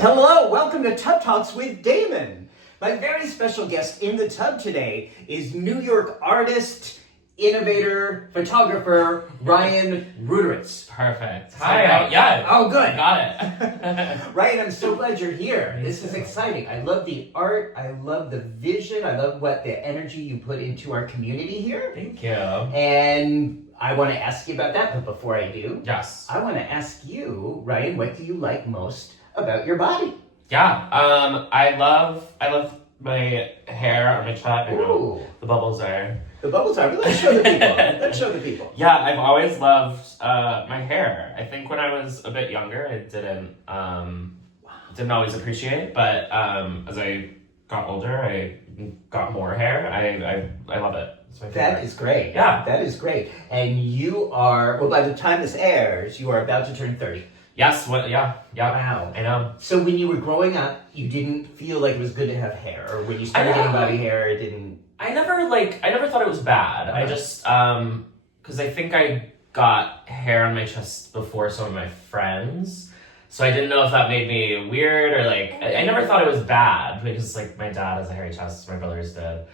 Hello, welcome to Tub Talks with Damon. My very special guest in the tub today is New York artist, innovator, photographer, Ryan Rudewicz. Perfect. Hi. Yeah. Oh, good. Got it. Ryan, I'm so glad you're here. This is exciting. I love the art. I love the vision. I love the energy you put into our community here. Thank you. And I want to ask you about that, but before I do, Yes. I want to ask you, Ryan, what do you like most about your body? Yeah. I love my hair on my chat. I know the bubbles are. The bubbles are. But let's show the people. Let's show the people. Yeah, I've always loved my hair. I think when I was a bit younger, I didn't always appreciate, but as I got older, I got more hair. I love it. That is great. Yeah. That is great. And you are, well, by the time this airs, you are about to turn 30. Yes. What? Yeah. Wow. I know. So when you were growing up, you didn't feel like it was good to have hair, or when you started getting body hair, it didn't. I never thought it was bad. I just, because I think I got hair on my chest before some of my friends. So I didn't know if that made me weird or like, I never thought it was bad because like my dad has a hairy chest, my brothers did.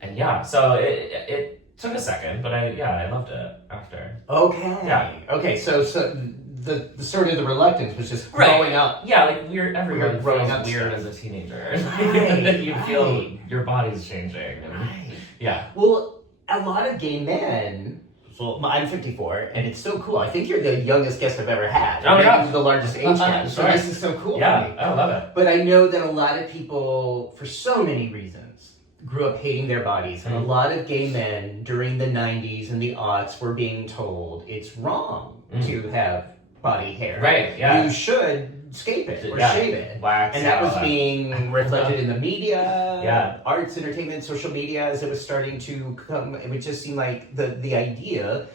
And yeah, so it took a second, but I loved it after. Okay. Yeah. Okay, so the sort of the reluctance was just growing up. Yeah, like weird. Everyone growing feels up weird as a teenager. Right, You feel your body's changing. And, Right. Yeah. Well, a lot of gay men. Well, I'm 54, and it's so cool. I think you're the youngest guest I've ever had. Oh my Maybe gosh. the largest age gap. So Sure. this is so cool. Yeah, For me. I love it. But I know that a lot of people, for so many reasons, grew up hating their bodies. And a lot of gay men during the 90s and the aughts were being told it's wrong to have body hair. Right, yeah. You should scape it or Yeah. shave it. Wax. And that was being reflected in the media, Yeah. arts, entertainment, social media as it was starting to come. It would just seem like the idea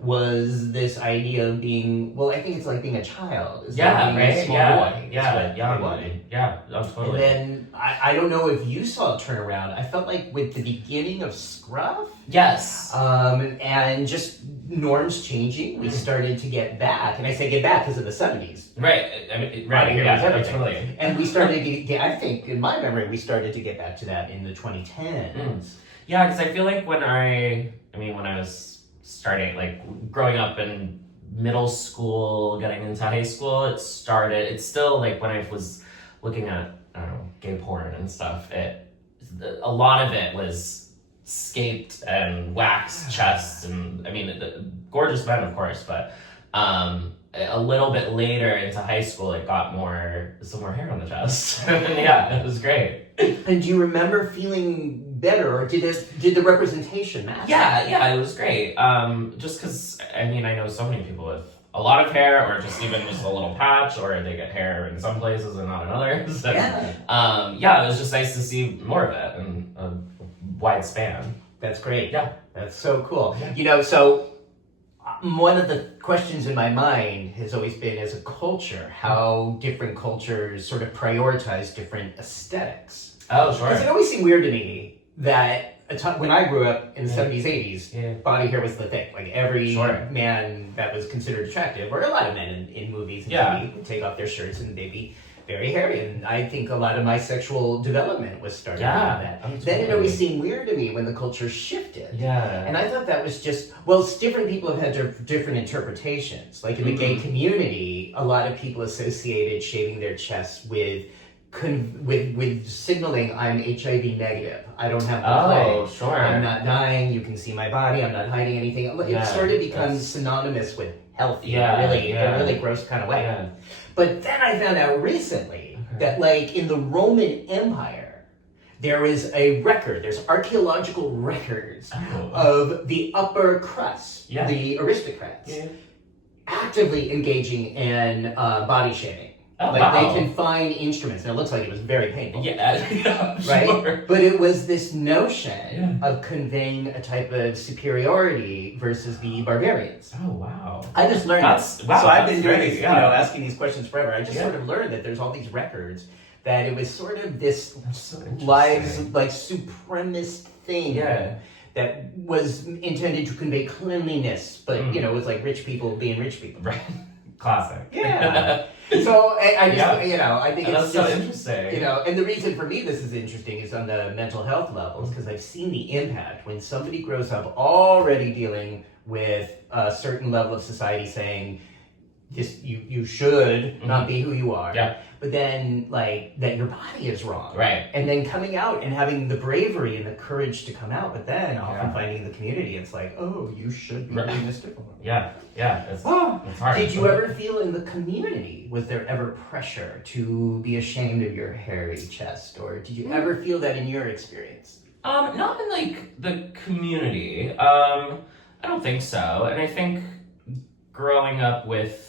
was this idea of being, well, I think it's like being a child. It's like being a small boy. Yeah, totally. And then, I don't know if you saw a turnaround. I felt like with the beginning of Scruff, Yes. and just norms changing, we started to get back. And I say get back because of the 70s. Right. I mean, right. Here Yeah, was everything. totally. And we started to get, I think, in my memory, we started to get back to that in the 2010s. Yeah, because I feel like when I was starting, like growing up in middle school, getting into high school, it's still like when I was looking at, I don't know, gay porn and stuff, a lot of it was scaped and waxed chests and, I mean, gorgeous men, of course, but a little bit later into high school, it got some more hair on the chest. Yeah, it was great. And do you remember feeling better, or did the representation matter? Yeah, it was great. Just because, I mean, I know so many people with a lot of hair, or just even just a little patch, or they get hair in some places and not in others. And, it was just nice to see more of it and a wide span. That's great. Yeah. That's so cool. Yeah. You know, so one of the questions in my mind has always been, as a culture, how different cultures sort of prioritize different aesthetics. Oh, sure. Because it always seemed weird to me that when I grew up in the 70s, 80s, Yeah. body hair was the thing. Like every Sure. man that was considered attractive, or a lot of men in movies and TV, would take off their shirts and they'd be very hairy. And I think a lot of my sexual development was starting around that. Oh, Then it totally. always seemed weird to me when the culture shifted. Yeah. And I thought that was just, well, different people have had different interpretations. Like in the gay community, a lot of people associated shaving their chests with signaling I'm HIV negative. I don't have the plague. Sure. I'm not dying. You can see my body. I'm not hiding anything. It sort of becomes synonymous with healthy in a really gross kind of way. Yeah. But then I found out recently that, like, in the Roman Empire, there is a record, there's archaeological records of the upper crust, the aristocrats, actively engaging in body shaving. Oh, like, wow. they can find instruments, and it looks like it was very painful. Yeah, Right? Sure. But it was this notion of conveying a type of superiority versus the barbarians. Oh, wow. I just learned That's- this. wow, So I've been that's doing great, these, asking these questions forever. I just sort of learned that there's all these records, that it was sort of this So interesting. like supremacist thing that was intended to convey cleanliness, but it was like rich people being rich people. Right. Classic. Yeah. So I just, you know, I think And it's that's just, so interesting. you know, and the reason for me this is interesting is on the mental health levels, because I've seen the impact when somebody grows up already dealing with a certain level of society saying, this, you should not be who you are. Yeah. But then, like, that your body is wrong. Right. And then coming out and having the bravery and the courage to come out, but then often finding the community, it's like, oh, you should be doing this differently. Yeah. It's hard. Did you ever feel in the community, was there ever pressure to be ashamed of your hairy chest? Or did you ever feel that in your experience? Not in, like, the community. I don't think so. And I think growing up with,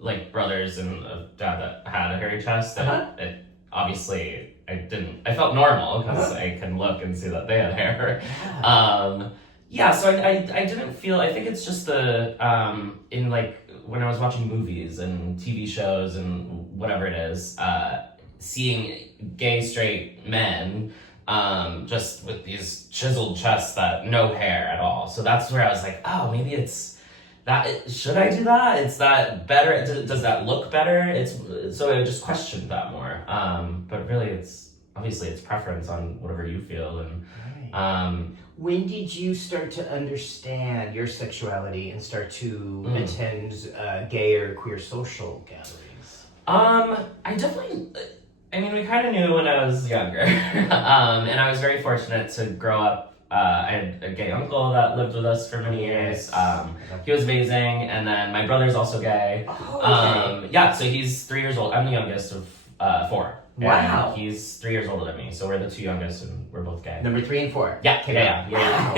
like, brothers and a dad that had a hairy chest, that it obviously I felt normal because I can look and see that they had hair. So I didn't feel, I think it's just the in, like, when I was watching movies and TV shows and whatever it is, seeing gay straight men just with these chiseled chests that no hair at all. So that's where I was like, oh, maybe it's that, should I do that? Is that better? Does that look better? So I just questioned that more. But really, it's obviously it's preference on whatever you feel. And when did you start to understand your sexuality and start to attend gay or queer social gatherings? I mean, we kind of knew when I was younger, and I was very fortunate to grow up. I had a gay uncle that lived with us for many years. He was amazing, and then my brother's also gay. Oh, okay. So he's 3 years old. I'm the youngest of 4. Wow. And he's 3 years older than me, so we're the 2 youngest, and we're both gay. Number 3 and 4. Yeah. Wow.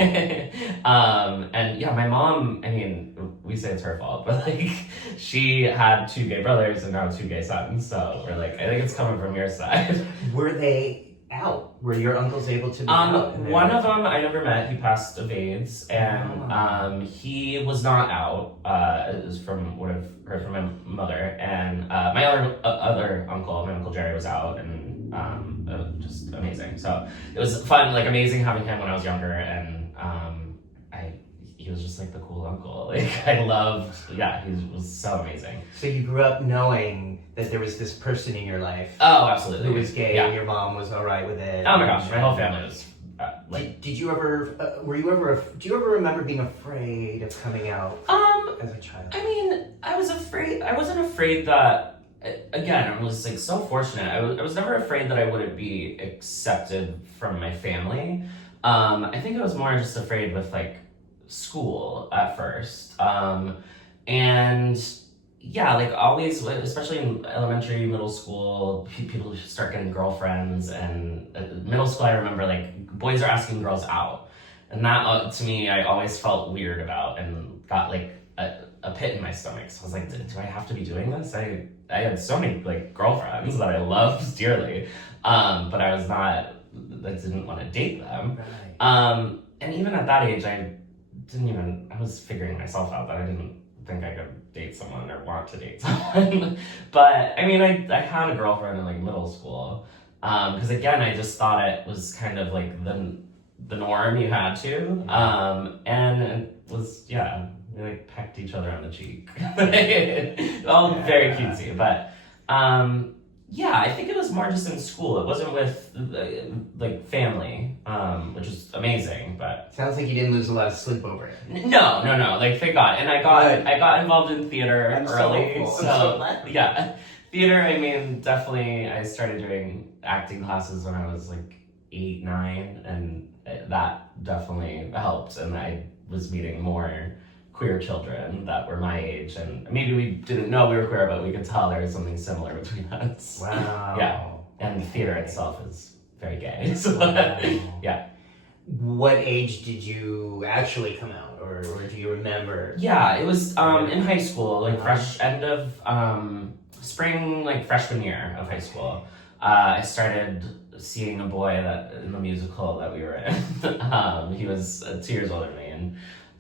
And yeah, my mom, I mean, we say it's her fault, but, like, she had 2 gay brothers and now 2 gay sons, so we're like, I think it's coming from your side. Were they out? Were your uncles able to be out? One of them I never met. He passed of AIDS, and he was not out. It was from what I've heard from my mother, and my other uncle, my Uncle Jerry, was out, and just amazing. So it was fun, like, amazing having him when I was younger, and he was just like the cool uncle. Like, I loved, he was so amazing. So you grew up knowing that there was this person in your life. Oh, absolutely. Who was gay, and your mom was all right with it. Oh my gosh, my whole family was like. Did you ever? Do you ever remember being afraid of coming out as a child? I mean, I was afraid. I wasn't afraid that. Again, I was, like, so fortunate. I was never afraid that I wouldn't be accepted from my family. I think I was more just afraid with, like, school at first. Like, always, especially in elementary, middle school, people start getting girlfriends, and middle school, I remember, like, boys are asking girls out, and that, to me, I always felt weird about, and got, like, a pit in my stomach. So I was like, do I have to be doing this? I had so many, like, girlfriends that I loved dearly, but I didn't want to date them. Right. And even at that age, I was figuring myself out that I didn't think I could date someone or want to date someone. But I mean, I had a girlfriend in, like, middle school, because again, I just thought it was kind of like the norm, you had to, and it was, we, like, pecked each other on the cheek. All very cutesy, but I think it was more just in school. It wasn't with, like, family, which was amazing, but sounds like you didn't lose a lot of sleep over it. No, like, thank God. And I got involved in theater early, so theater. I mean, definitely, I started doing acting classes when I was, like, 8, 9, and that definitely helped. And I was meeting more queer children that were my age, and maybe we didn't know we were queer, but we could tell there was something similar between us. Wow. And the theater itself is very gay. So, What age did you actually come out, or do you remember? Yeah, it was in high school, like end of spring, like freshman year of high school. I started seeing a boy that in the musical that we were in. He was 2 years older than me,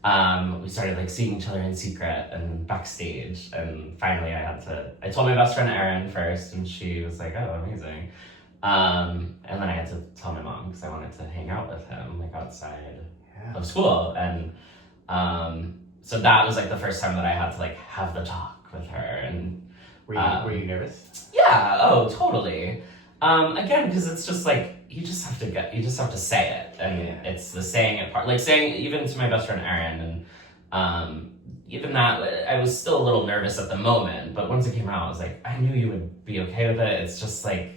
and we started, like, seeing each other in secret and backstage, and finally I told my best friend Erin first, and she was like, oh, amazing. And then I had to tell my mom because I wanted to hang out with him, like, outside of school, and so that was, like, the first time that I had to, like, have the talk with her. And were you nervous? yeah, oh, totally. Again, because it's just like, you just have to say it, and it's the saying it part. Like saying, even to my best friend Erin, and even that, I was still a little nervous at the moment, but once it came out, I was like, I knew you would be okay with it. It's just like,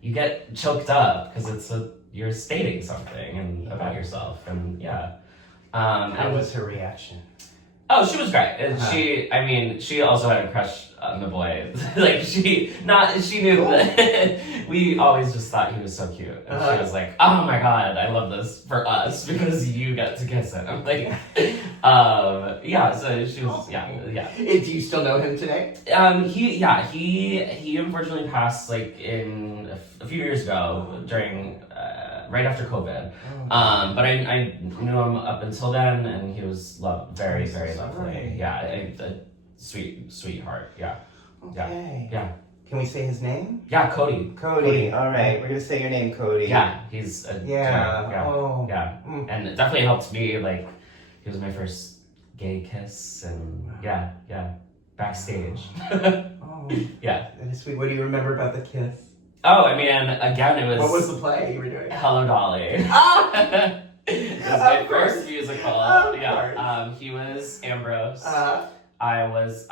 you get choked up because you're stating something and about yourself, and How was her reaction? Oh, she was great. And she also had a crush on the boy. Like, she knew that we always just thought he was so cute. And she was like, oh my God, I love this for us because you get to kiss him. I'm like, so she was, yeah. Do you still know him today? He unfortunately passed like in a few years ago during, right after COVID. But I knew him up until then, and he was very, very lovely. Yeah, a sweetheart. Yeah. Okay. Yeah. Can we say his name? Yeah, Cody. Cody. All right, we're gonna say your name, Cody. Yeah, he's a yeah. Oh. Yeah. And it definitely helped me. Like, he was my first gay kiss, and backstage. Oh. Yeah. That is sweet. What do you remember about the kiss? Oh, I mean, again, it was... What was the play you were doing? Hello, Dolly. Ah! It was my first musical. Of course. He was Ambrose. I was,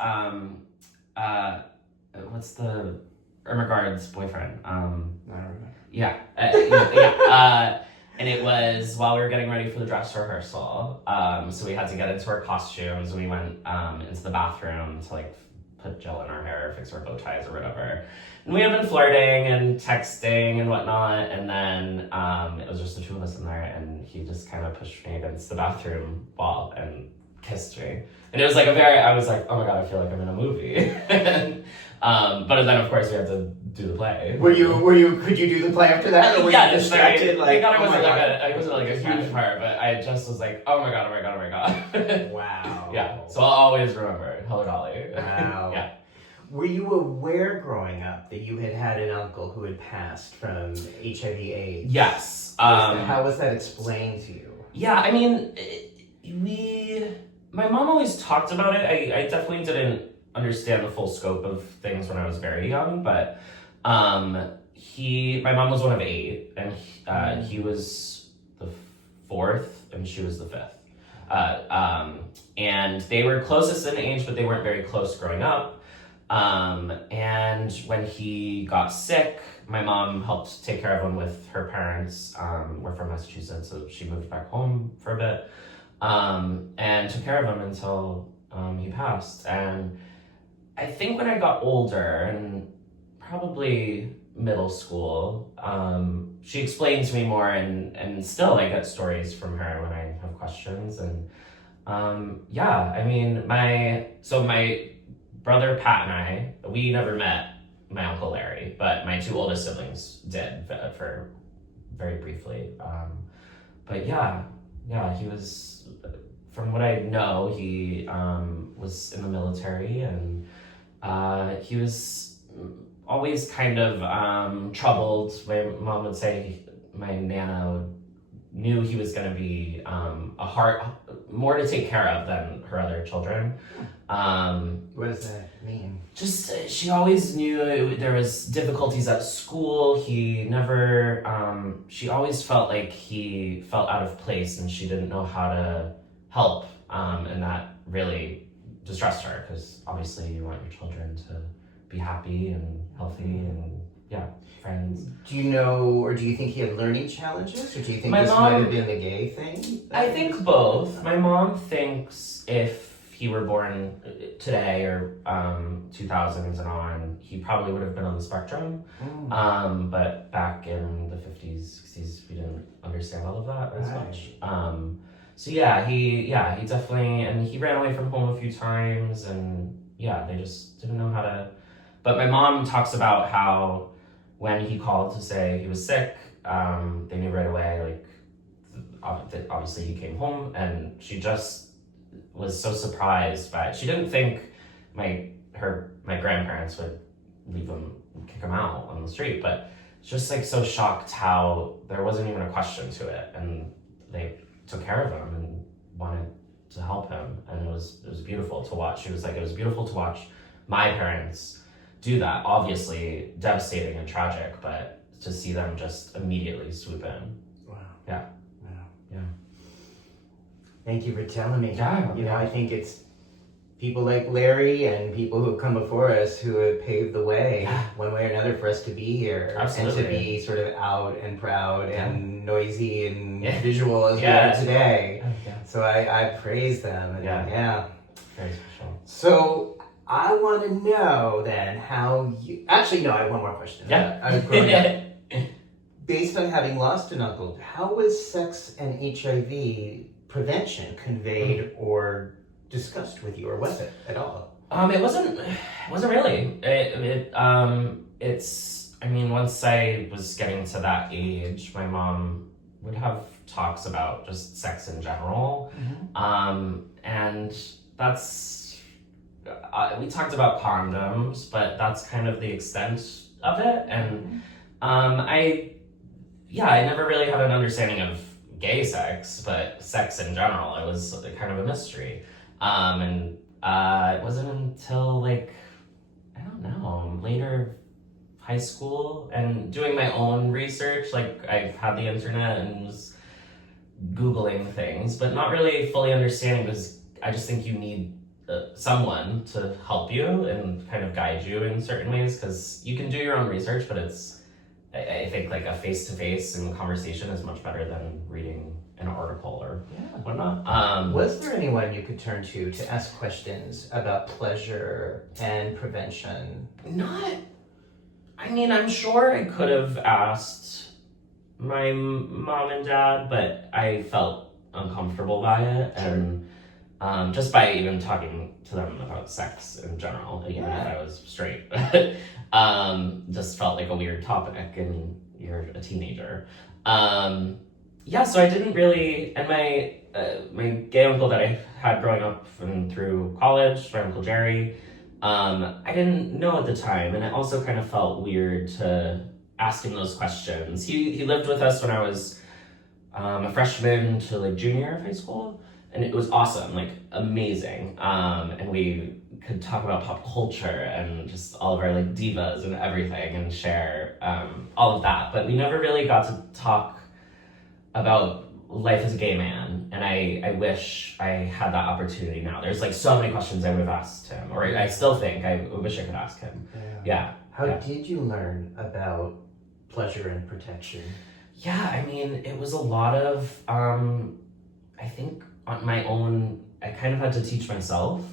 what's the... Ermengarde's boyfriend. I don't remember. Yeah. And it was while we were getting ready for the dress rehearsal. So we had to get into our costumes, and we went into the bathroom to, like, put gel in our hair, fix our bow ties or whatever. And we had been flirting and texting and whatnot, and then it was just the two of us in there, and he just kind of pushed me against the bathroom wall and kissed me. And it was like I was like, oh my God, I feel like I'm in a movie. But then of course we had to do the play. Could you do the play after that? Or were you distracted? I thought it wasn't like a huge part, but I just was like, oh my God. Wow. Yeah, so I'll always remember Hello, Dolly. Wow. Yeah. Were you aware growing up that you had an uncle who had passed from HIV/AIDS? Yes. How was that explained to you? Yeah, I mean, my mom always talked about it. I definitely didn't understand the full scope of things when I was very young, but my mom was one of 8, and he was the 4th, and she was the 5th. And they were closest in age, but they weren't very close growing up. And when he got sick, my mom helped take care of him with her parents. We're from Massachusetts, so she moved back home for a bit, and took care of him until he passed. And I think when I got older, and probably middle school, she explained to me more, and still I get stories from her when I have questions. And I mean, my brother Pat and I, we never met my Uncle Larry, but my 2 oldest siblings did for very briefly. But he was, from what I know, he was in the military, and he was always kind of troubled. My mom would say my Nana knew he was going to be more to take care of than her other children. What does that mean? Just, she always knew there was difficulties at school. He never, she always felt like he felt out of place, and she didn't know how to help. And that really distressed her, because obviously you want your children to be happy and healthy and friends. Do you know, or do you think he had learning challenges, or do you think might have been the gay thing? I think both. My mom thinks if he were born today or 2000s and on, he probably would have been on the spectrum. But back in the 50s, 60s, we didn't understand all of that as much. He definitely, and he ran away from home a few times, and they just didn't know how to. But my mom talks about how when he called to say he was sick, they knew right away, like, obviously he came home, and she just was so surprised by it. She didn't think my grandparents would leave him, kick him out on the street, but just like so shocked how there wasn't even a question to it, and they took care of him and wanted to help him, and it was beautiful to watch. She was like, it was beautiful to watch my parents do that. Obviously devastating and tragic, but to see them just immediately swoop in. Wow. Yeah. Wow. Yeah. Thank you for telling me. Yeah. You know, I think it's people like Larry and people who have come before us who have paved the way one way or another for us to be here. Absolutely. And to be sort of out and proud and noisy and Yeah. visual as we Yeah. are today. Yeah. So I praise them. And Yeah. Very special. So I want to know then how you... Actually, no, I have one more question. Yeah. Based on having lost an uncle, how was sex and HIV prevention conveyed or discussed with you, or was it at all? It wasn't really. It's, I mean, once I was getting to that age, my mom would have talks about just sex in general. And that's, we talked about condoms, but that's kind of the extent of it. And I never really had an understanding of gay sex, but sex in general, it was kind of a mystery. And it wasn't until like, I don't know, later high school and doing my own research, like I've had the internet and was Googling things, but not really fully understanding, because I just think you need someone to help you and kind of guide you in certain ways, because you can do your own research, but I think like a face-to-face and conversation is much better than reading an article or whatnot. Was there anyone you could turn to ask questions about pleasure and prevention? I mean, I'm sure I could have asked my mom and dad, but I felt uncomfortable by it. Sure. And just by even talking to them about sex in general, even if I was straight, just felt like a weird topic, and you're a teenager. So I didn't really, and my gay uncle that I had growing up and through college, my Uncle Jerry, I didn't know at the time, and it also kind of felt weird to ask him those questions. He lived with us when I was a freshman to like junior of high school, and it was awesome, like amazing. And we could talk about pop culture and just all of our like divas and everything, and share all of that. But we never really got to talk about life as a gay man, and I wish I had that opportunity now. There's like so many questions I would have asked him, or I still think I wish I could ask him. How did you learn about pleasure and protection? I mean, it was a lot of I think on my own, I kind of had to teach myself,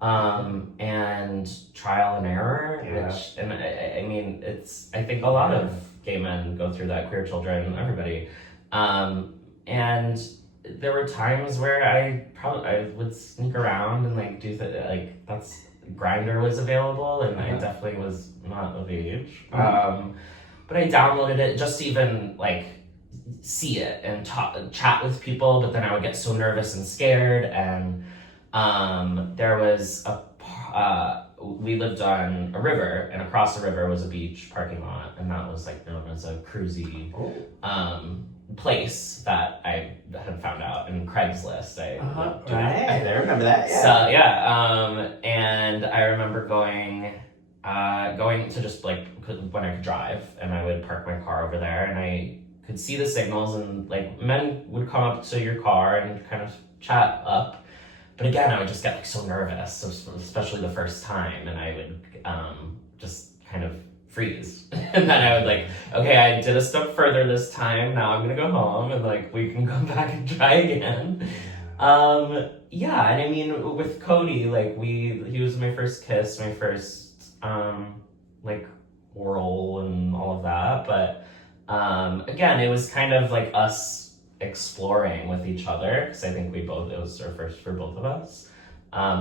and trial and error, which, and I mean, I think a lot of gay men go through that, queer children, everybody. And there were times where I would sneak around and like do like that's Grindr was available, and I definitely was not of age. But I downloaded it just to even like see it and chat with people, but then I would get so nervous and scared. And there was we lived on a river, and across the river was a beach parking lot, and that was like known as a cruisy place that I had found out in Craigslist. I remember that. So and I remember going to just like when I could drive, and I would park my car over there, and I could see the signals, and like men would come up to your car and kind of chat up. But again, I would just get like so nervous, especially the first time, and I would just kind of freeze. And then I would like, okay, I did a step further this time, now I'm gonna go home, and like we can go back and try again. And I mean, with Cody, like he was my first kiss, my first like oral and all of that. But again, it was kind of like us exploring with each other, because I think it was our first for both of us,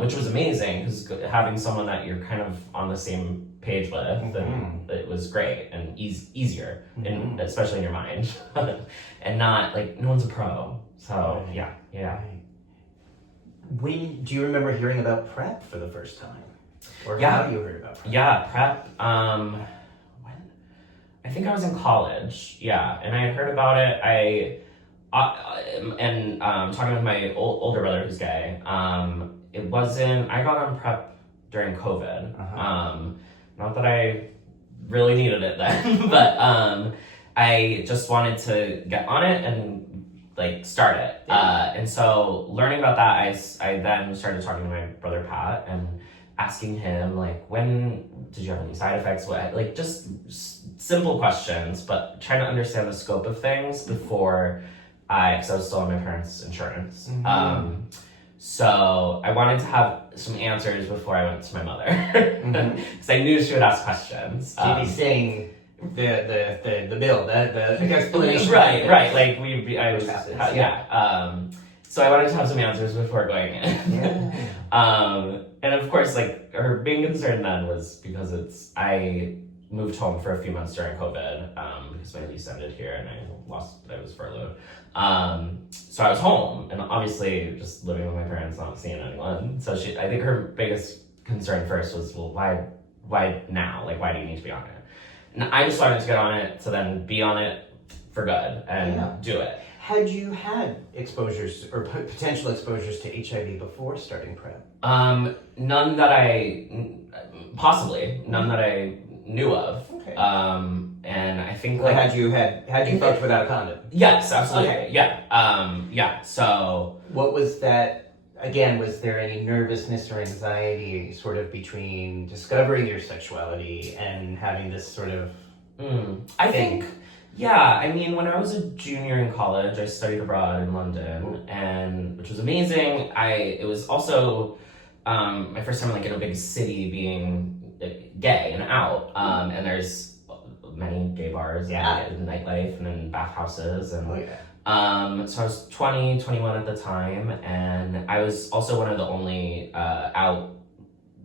which was amazing, because having someone that you're kind of on the same page with, and it was great and easier, and especially in your mind, and not like no one's a pro. So When do you remember hearing about PrEP for the first time, or how you heard about PrEP? PrEP. I think I was in college. And I had heard about it. Talking with my older brother who's gay, it wasn't, I got on PrEP during COVID. Not that I really needed it then, but I just wanted to get on it and like start it. And so learning about that, I then started talking to my brother Pat and asking him like, when did you have any side effects? What, like just simple questions, but trying to understand the scope of things before because I was still on my parents' insurance. So I wanted to have some answers before I went to my mother because I knew she would ask questions. She'd be saying the bill, the explanation. Right. Like so I wanted to have some answers before going in. And of course, like her being concerned then was because I moved home for a few months during COVID because my lease ended here and I was furloughed. So I was home and obviously just living with my parents, not seeing anyone. So I think her biggest concern first was, well, why now? Like, why do you need to be on it? And I just wanted to get on it to then be on it for good and do it. Had you had exposures or potential exposures to HIV before starting PrEP? None that I knew of. Okay. And I think like had you fucked without a condom? Yes, absolutely. Okay. Yeah. So what was that? Again, was there any nervousness or anxiety sort of between discovering your sexuality and having this sort of I think, I mean, when I was a junior in college, I studied abroad in London, and which was amazing. It was also my first time like in a big city being gay and out, and there's many gay bars and nightlife and then bathhouses and so I was 20, 21 at the time, and I was also one of the only out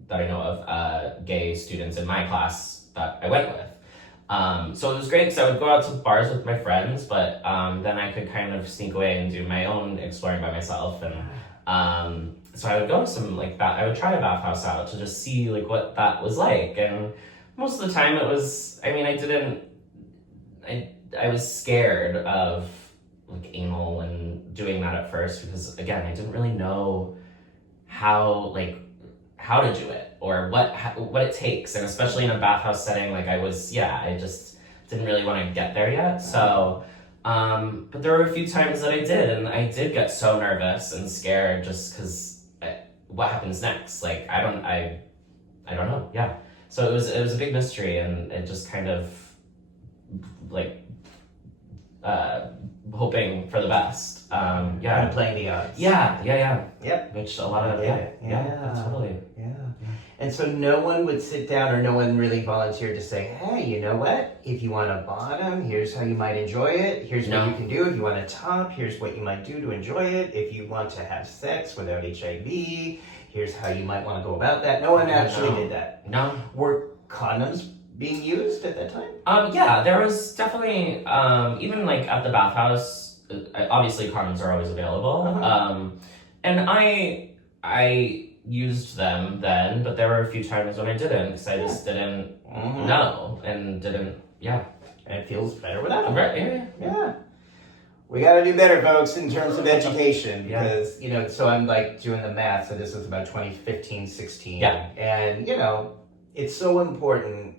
that I know of gay students in my class that I went with. So it was great because I would go out to bars with my friends, but then I could kind of sneak away and do my own exploring by myself. And so I would go to some like I would try a bathhouse out to just see like what that was like. And most of the time it was, I mean, I was scared of like anal and doing that at first because again, I didn't really know how to do it or what it takes, and especially in a bathhouse setting, like I just didn't really want to get there yet. So, but there were a few times that I did, and I did get so nervous and scared just because what happens next? Like I don't know. Yeah. So it was a big mystery, and it just kind of like hoping for the best. Kind of playing the odds. Yeah. Yep. Which a lot of totally. Yeah. And so no one would sit down, or no one really volunteered to say, hey, you know what? If you want a bottom, here's how you might enjoy it. Here's what you can do. If you want a top, here's what you might do to enjoy it. If you want to have sex without HIV, here's how you might want to go about that. No one actually did that. No. Were condoms being used at that time? Yeah, there was definitely, even like at the bathhouse, obviously condoms are always available. And I used them then, but there were a few times when I didn't, because I just didn't know and didn't, And it feels better without them. Right, yeah. We got to do better, folks, in terms of education, because, so I'm like doing the math, so this was about 2015, 16. Yeah. And, it's so important.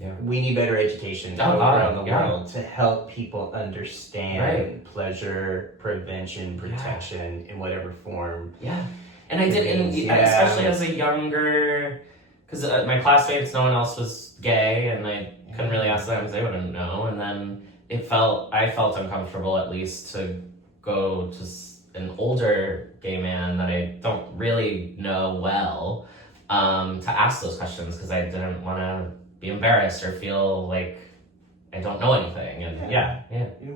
Yeah. We need better education around the world to help people understand pleasure, prevention, protection in whatever form. Yeah. And I did, especially as a younger, because my classmates, no one else was gay, and I couldn't really ask them because they wouldn't know. And then I felt uncomfortable at least to go to an older gay man that I don't really know well to ask those questions because I didn't want to be embarrassed or feel like I don't know anything. And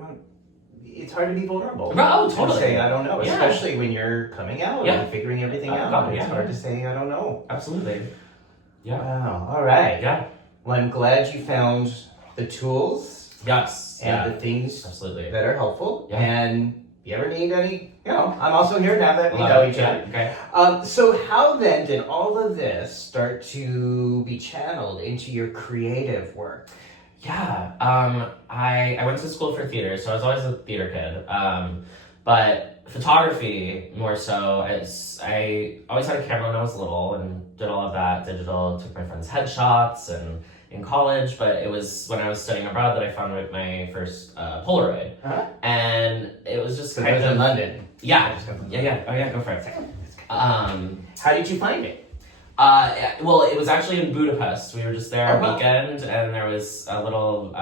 it's hard to be vulnerable. Oh, totally. Say I don't know, especially when you're coming out and figuring everything out. It's hard to say I don't know. Absolutely. Yeah. Wow. All right. Yeah. Well, I'm glad you found the tools. Yes. And the things absolutely that are helpful. Yeah. And if you ever need any, I'm also here now that we know each other. Okay. So how then did all of this start to be channeled into your creative work? Yeah, I went to school for theater, so I was always a theater kid. But photography, more so, I always had a camera when I was little and did all of that digital, took my friends' headshots and in college, but it was when I was studying abroad that I found my first Polaroid. And it was just kind of... in London. Yeah. Yeah. Oh yeah, go for it. How did you find it? Well, it was actually in Budapest. We were just there a weekend, and there was a little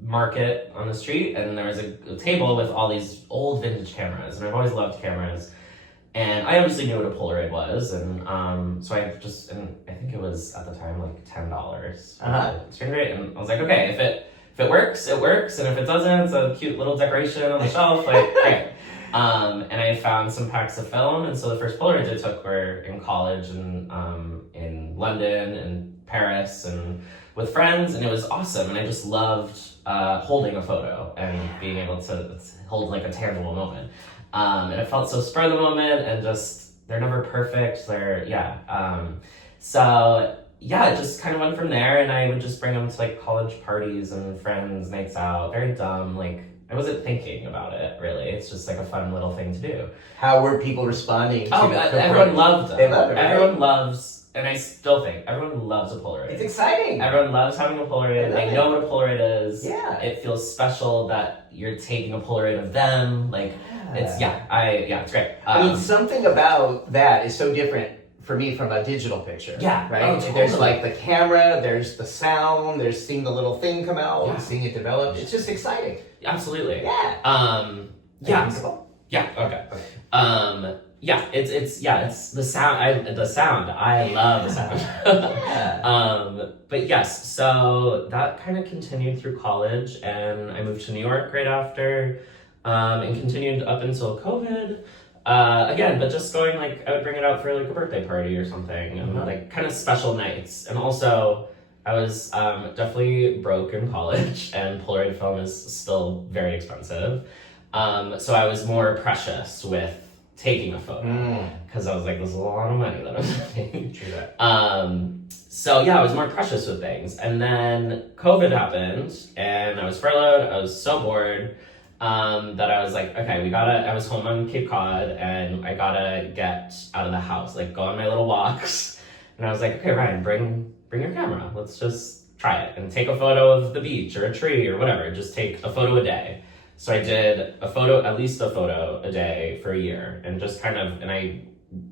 market on the street, and there was a table with all these old vintage cameras, and I've always loved cameras. And I obviously knew what a Polaroid was, and so I just, and I think it was at the time like $10. It's great, and I was like, okay, if it works, it works, and if it doesn't, it's a cute little decoration on the shelf, like, great. And I found some packs of film, and so the first Polaroids I took were in college and in London and Paris and with friends, and it was awesome, and I just loved holding a photo and being able to hold like a tangible moment. And it felt so spur of the moment, and just, they're never perfect, so yeah, it just kind of went from there, and I would just bring them to like college parties and friends, nights out, very dumb, like, I wasn't thinking about it, really. It's just like a fun little thing to do. How were people responding to that? Everyone loved them. They loved it, right? Everyone loves, and I still think, everyone loves a Polaroid. It's exciting. Everyone loves having a Polaroid. They know what a Polaroid is. Yeah. It feels special that you're taking a Polaroid of them. Like, it's great. I mean, something about that is so different for me from a digital picture. Yeah. Right? Oh, totally. There's like the camera, there's the sound, there's seeing the little thing come out, and seeing it develop. It's just exciting. Absolutely. Yeah. Yeah. Okay. It's the sound. I love the sound. But yes, so that kind of continued through college, and I moved to New York right after, and continued up until COVID. Again, but just going, like, I would bring it out for like a birthday party or something, and like kind of special nights. And also, I was definitely broke in college, and Polaroid film is still very expensive. So I was more precious with taking a photo, because I was like, this is a lot of money that I'm spending. True that. So yeah, I was more precious with things. And then COVID happened, and I was furloughed. I was so bored that I was like, okay, I was home on Cape Cod, and I gotta get out of the house, like go on my little walks. And I was like, okay, Ryan, bring your camera. Let's just try it and take a photo of the beach or a tree or whatever. Just take a photo a day. So I did at least a photo a day for a year, and just and I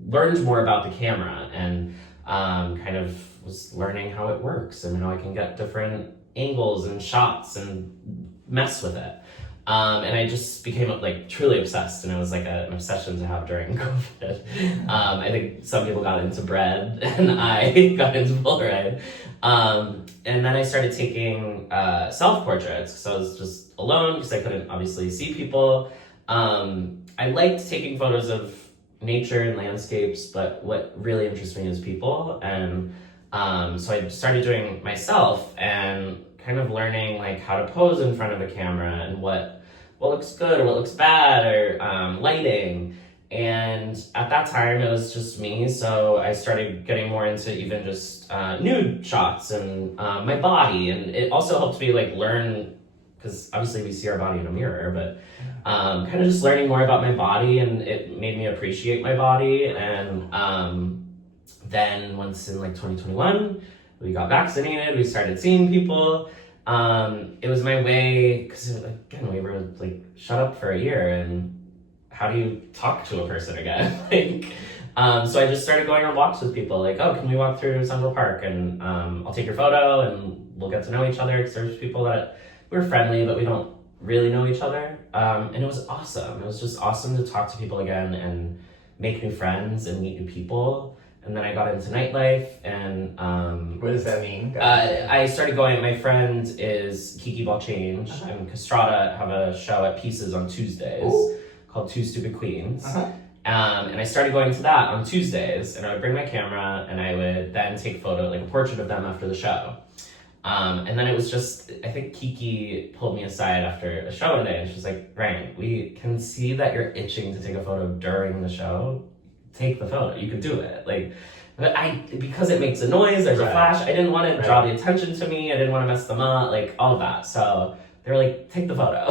learned more about the camera, and kind of was learning how it works and how I can get different angles and shots and mess with it. And I just became like truly obsessed, and it was like an obsession to have during COVID. I think some people got into bread, and I got into Polaroid. And then I started taking self-portraits, because I was just alone, because I couldn't obviously see people. I liked taking photos of nature and landscapes, but what really interests me is people. And so I started doing myself, and kind of learning like how to pose in front of a camera, and what looks good or what looks bad, or lighting. And at that time it was just me, so I started getting more into even just nude shots and my body. And it also helped me like learn, because obviously we see our body in a mirror, but kind of just learning more about my body, and it made me appreciate my body. And then once in like 2021 we got vaccinated, we started seeing people. It was my way, because again, we were like shut up for a year, and how do you talk to a person again? So I just started going on walks with people, like, oh, can we walk through Central Park, and I'll take your photo, and we'll get to know each other, because there's people that we're friendly, but we don't really know each other. And it was awesome. It was just awesome to talk to people again and make new friends and meet new people. And then I got into nightlife, and what does that mean? I started going. My friend is Kiki Balchange, and Castrata have a show at Pieces on Tuesdays called Two Stupid Queens. And I started going to that on Tuesdays, and I would bring my camera, and I would then take a photo, like a portrait of them after the show. And then it was just, I think Kiki pulled me aside after a show one day, and she was like, Ryan, we can see that you're itching to take a photo during the show. Take the photo. You could do it. Like, but because it makes a noise, there's a flash, I didn't want to draw the attention to me. I didn't want to mess them up, like all of that. So they were like, take the photo.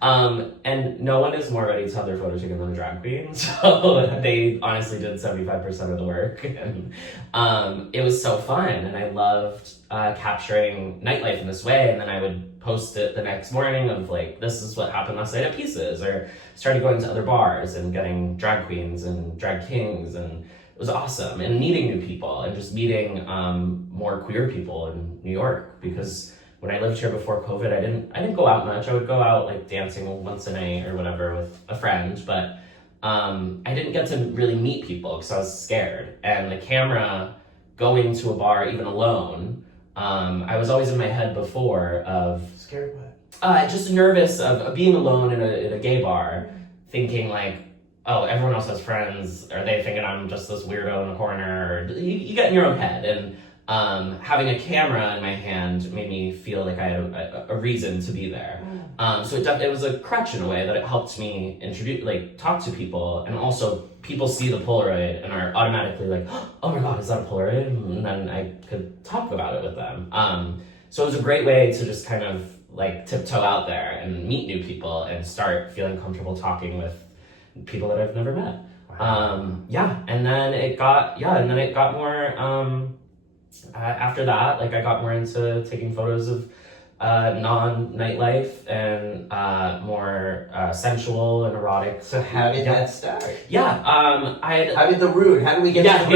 And no one is more ready to have their photo taken than a drag queen. So they honestly did 75% of the work. And it was so fun. And I loved capturing nightlife in this way. And then I would post it the next morning of like, this is what happened last night at Pieces, or started going to other bars and getting drag queens and drag kings, and it was awesome. And meeting new people and just meeting more queer people in New York, because when I lived here before COVID, I didn't go out much. I would go out like dancing once a night or whatever with a friend, but I didn't get to really meet people because I was scared. And the camera, going to a bar even alone, I was always in my head before of scared what? Just nervous of being alone in a gay bar, thinking like, oh, everyone else has friends. Are they thinking I'm just this weirdo in a corner? Or you get in your own head. And having a camera in my hand made me feel like I had a reason to be there. So it was a crutch in a way that it helped me talk to people, and also people see the Polaroid and are automatically like, oh my God, is that a Polaroid? And then I could talk about it with them. So it was a great way to just kind of like tiptoe out there and meet new people and start feeling comfortable talking with people that I've never met. Wow. And then it got more, after that, like I got more into taking photos of non-nightlife and more sensual and erotic. So how did that start? How did the rude? How did we get to the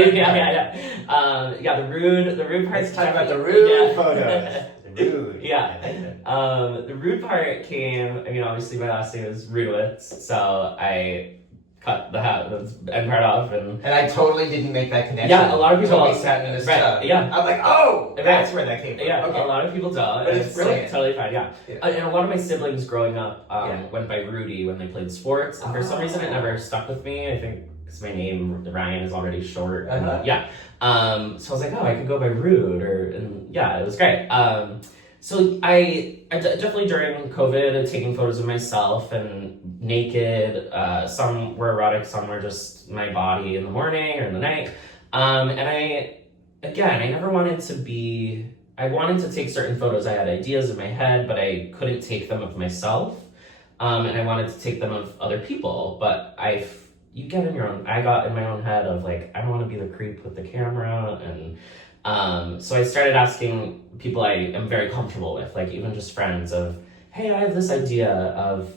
rude? The rude part. Let's talk about the rude photos. The rude. The rude part came. I mean, obviously my last name is Rudewicz, so I cut the end part off, and I totally didn't make that connection. Yeah, a lot of people totally sat in this tub. Yeah, I'm like, oh, that's where that came from. Yeah, okay. A lot of people don't, but it's brilliant. Totally fine. Yeah. And a lot of my siblings growing up went by Rudy when they played sports, and for some reason it never stuck with me. I think because my name Ryan is already short. So I was like, oh, I could go by Rude, it was great. So I definitely during COVID taking photos of myself and naked, some were erotic, some were just my body in the morning or in the night. And I never wanted to I wanted to take certain photos. I had ideas in my head, but I couldn't take them of myself. And I wanted to take them of other people, but I got in my own head of like, I don't want to be the creep with the camera. And so I started asking people I am very comfortable with, like even just friends, of, hey, I have this idea of,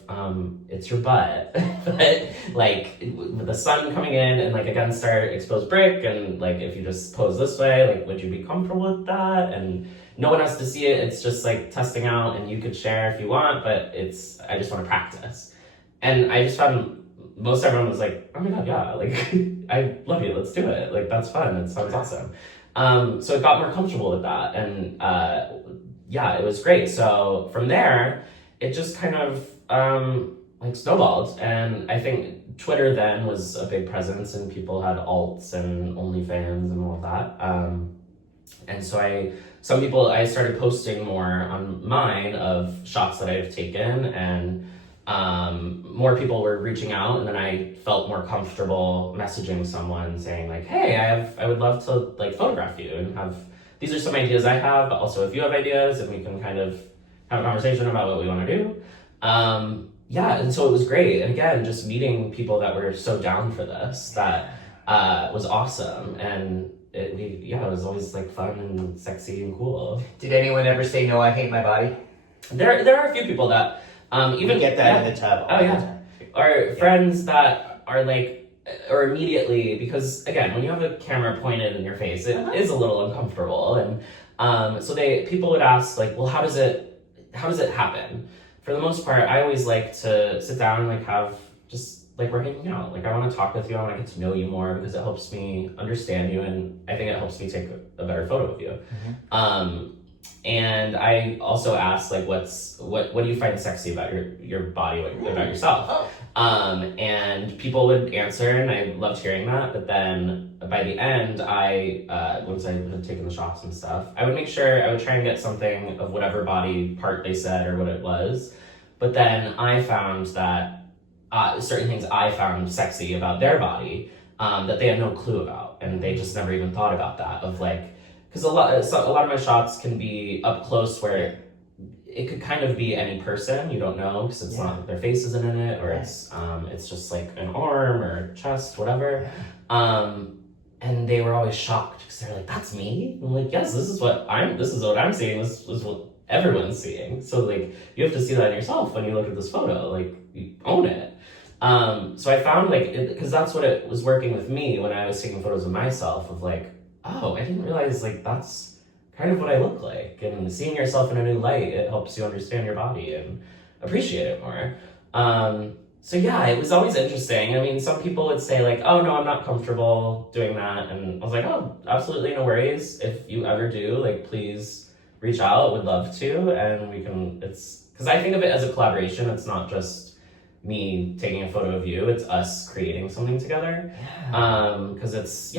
it's your butt, but like with the sun coming in and like against our exposed brick, and like if you just pose this way, like would you be comfortable with that? And no one has to see it. It's just like testing out, and you could share if you want, but I just want to practice. And I just found most everyone was like, oh my God, yeah, like I love you, let's do it. Like that's fun, it sounds awesome. So I got more comfortable with that, and it was great. So from there, it just kind of snowballed, and I think Twitter then was a big presence, and people had alts and OnlyFans and all of that. And so I started posting more on mine of shots that I've taken, and more people were reaching out, and then I felt more comfortable messaging someone saying like, hey, I would love to like photograph you and these are some ideas I have, but also if you have ideas, and we can kind of have a conversation about what we want to do. And so it was great. And again, just meeting people that were so down for this, that was awesome. And it was always like fun and sexy and cool. Did anyone ever say, no, I hate my body? There are a few people that even get that in the tub. Or friends that are like, or immediately, because again, when you have a camera pointed in your face, it is a little uncomfortable. And so people would ask like, well, how does it happen? For the most part, I always like to sit down and like have just like we're hanging out. Like I want to talk with you, I want to get to know you more, because it helps me understand you, and I think it helps me take a better photo of you. And I also asked like, what do you find sexy about your body, about yourself? And people would answer, and I loved hearing that. But then by the end, once I had taken the shots and stuff, I would try and get something of whatever body part they said or what it was. But then I found that certain things I found sexy about their body that they had no clue about, and they just never even thought about that, of like, because a lot of my shots can be up close where it could kind of be any person, you don't know, because it's not their face isn't in it, or it's just like an arm or chest, whatever. And they were always shocked because they're like, "That's me." I'm like, "Yes, this is what I'm seeing. This is what everyone's seeing." So like, you have to see that in yourself when you look at this photo. Like, you own it. So I found like, because that's what it was working with me when I was taking photos of myself. Of like, oh, I didn't realize like that's kind of what I look like. And seeing yourself in a new light, it helps you understand your body and appreciate it more. So yeah, it was always interesting. I mean, some people would say like, "Oh no, I'm not comfortable doing that," and I was like, "Oh, absolutely no worries. If you ever do, like, please reach out. Would love to, and we can." It's because I think of it as a collaboration. It's not just me taking a photo of you. It's us creating something together. Because it's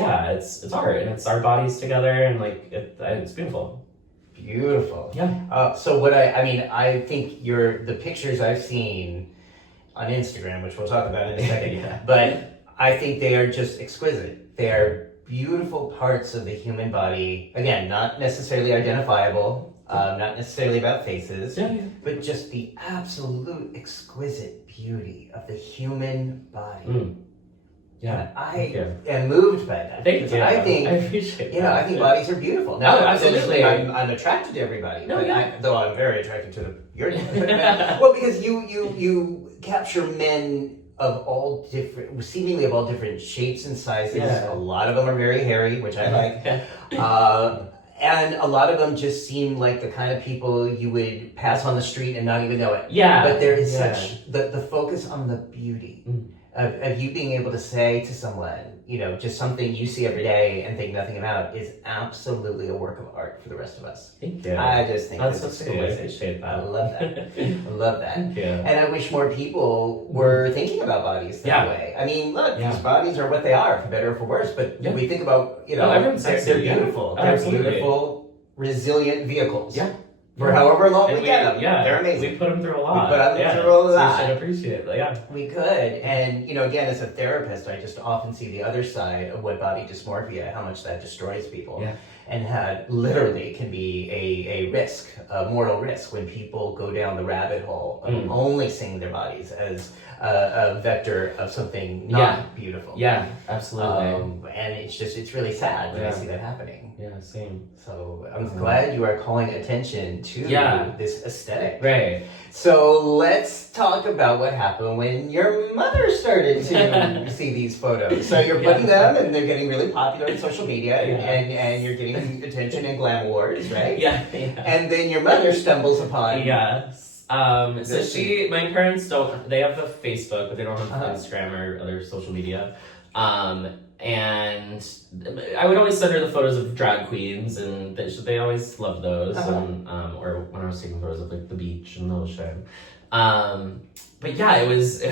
art and it's our bodies together, and like it's beautiful. Beautiful. Yeah. So what I think the pictures I've seen on Instagram, which we'll talk about in a second, but I think they are just exquisite. They are beautiful parts of the human body. Again, not necessarily identifiable, not necessarily about faces, but just the absolute exquisite beauty of the human body. Yeah, I am moved by that. Thank you. I think, I appreciate that. I think bodies are beautiful. Now, absolutely. I'm attracted to everybody, though I'm very attracted to your. Well, because you capture men of all different, seemingly of all different shapes and sizes. A lot of them are very hairy, which I like. And a lot of them just seem like the kind of people you would pass on the street and not even know it. But there is such the focus on the beauty. Of you being able to say to someone, just something you see every day and think nothing about is absolutely a work of art for the rest of us. Thank you. I just think that's that's so cool. I appreciate that. I love that. I love that. Thank you. And I wish more people were thinking about bodies that way. I mean, look, these bodies are what they are, for better or for worse, but we think about, they're beautiful. They're beautiful, resilient vehicles. For however long we get them. They're amazing. We put them through a lot. We put them through a lot. So you should appreciate it. We could. And, again, as a therapist, I just often see the other side of what body dysmorphia, how much that destroys people. And how literally can be a risk, a mortal risk, when people go down the rabbit hole of only seeing their bodies as a vector of something not beautiful. Yeah, absolutely. And it's really sad when I see that happening. Yeah, same. So I'm glad you are calling attention to this aesthetic. Right. So let's talk about what happened when your mother started to see these photos. So you're putting them, and they're getting really popular on social media, and you're getting attention and glam awards, right? And then your mother stumbles upon... So my parents they have a Facebook, but they don't have Instagram or other social media. And I would always send her the photos of drag queens, and they always loved those. And, or when I was taking photos of like the beach and the ocean. But yeah, it was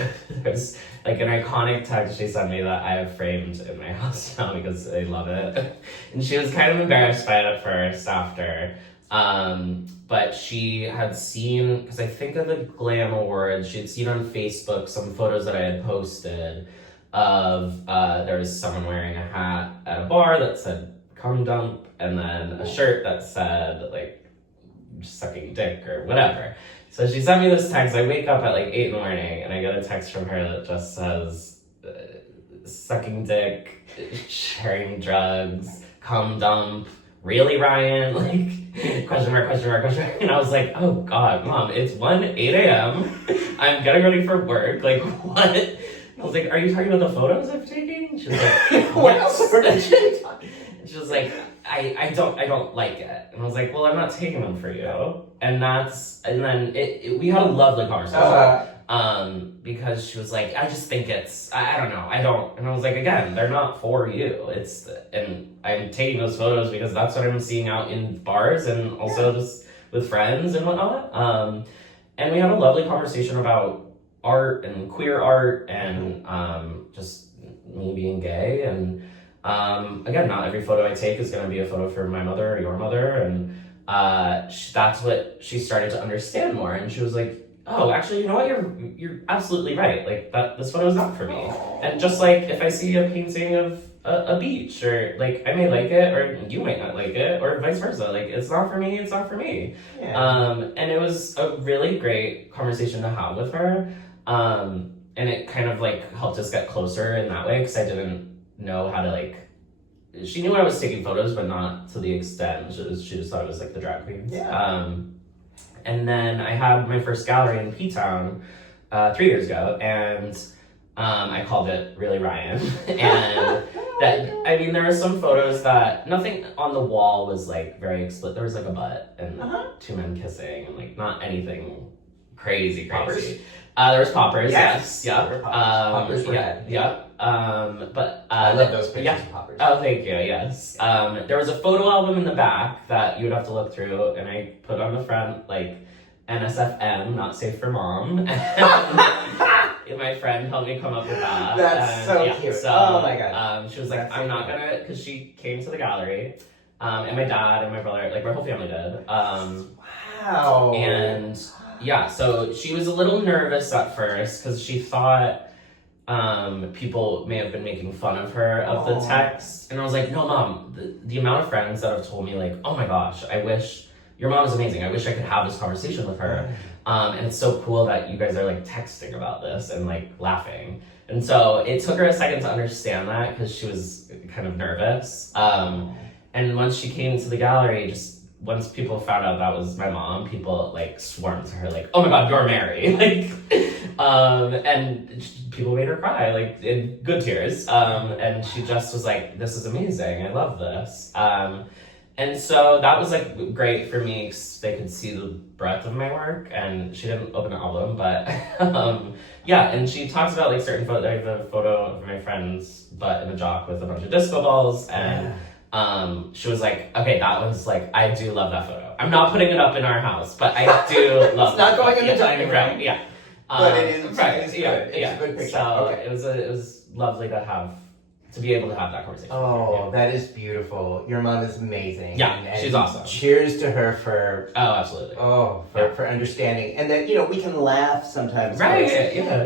like an iconic text she sent me that I have framed in my house now because I love it. And she was kind of embarrassed by it at first after. But she had seen, because I think of the Glam Awards, she had seen on Facebook some photos that I had posted of, there was someone wearing a hat at a bar that said cumdump, and then a shirt that said, like, sucking dick or whatever. So she sent me this text. I wake up at like 8 in the morning, and I get a text from her that just says, sucking dick, sharing drugs, cumdump, really, Ryan? Like, question mark. And I was like, oh God, Mom, it's 8 a.m. I'm getting ready for work. Like, what? And I was like, are you talking about the photos I'm taking? She was like, what else are you talking? And she was like, I don't like it. And I was like, well, I'm not taking them for you. And then we had a lovely conversation. Because she was like, I just think I don't know, and I was like, again, they're not for you. And I'm taking those photos because that's what I'm seeing out in bars and also just with friends and whatnot. And we had a lovely conversation about art and queer art and just me being gay. And again, not every photo I take is going to be a photo for my mother or your mother. And that's what she started to understand more. And she was like, oh, actually, you know what? You're absolutely right. Like this photo is not for me. And just like if I see a painting of a beach, or like I may like it, or you might not like it, or vice versa. Like it's not for me. It's not for me. Yeah. And it was a really great conversation to have with her. And it kind of like helped us get closer in that way, because I didn't know how to like. She knew I was taking photos, but not to the extent. She just thought it was like the drag queens. Yeah. And then I had my first gallery in P-Town 3 years ago, and I called it Really Ryan. And there were some photos that nothing on the wall was like very explicit. There was like a butt and two men kissing, and like not anything crazy. Poppers? There was poppers. Yes. Yeah. Poppers were yeah. Yeah. But I love those pictures of poppers. Oh, thank you. Yes. There was a photo album in the back that you would have to look through, and I put on the front like NSFM, not safe for mom. And my friend helped me come up with that. That's so cute. So, oh my god. She was like, I'm not gonna, because she came to the gallery, and my dad and my brother, like my whole family did. Wow. And yeah, so she was a little nervous at first because she thought people may have been making fun of her of the text, and I was like, no, mom, the amount of friends that have told me like, oh my gosh, I wish your mom is amazing, I wish I could have this conversation with her. And it's so cool that you guys are like texting about this and like laughing. And so it took her a second to understand that, because she was kind of nervous. And once she came to the gallery, once people found out that was my mom, people like swarmed to her like, oh my god, you're Mary. Like, and people made her cry, like in good tears. And she just was like, this is amazing, I love this. And so that was like great for me, because they could see the breadth of my work. And she didn't open the album, but yeah. And she talks about like certain photos. I have a photo of my friend's butt in a jock with a bunch of disco balls, and she was like, okay, that one's like, I do love that photo. I'm not putting it up in our house, but I do love it's not going in the dining room. Right, yeah. But it is, right, it's good. It's a good picture. So it was lovely to be able to have that conversation. Oh, that is beautiful. Your mom is amazing. Yeah, and she's awesome. Cheers to her for absolutely. For understanding. And that, we can laugh sometimes. Right, yeah.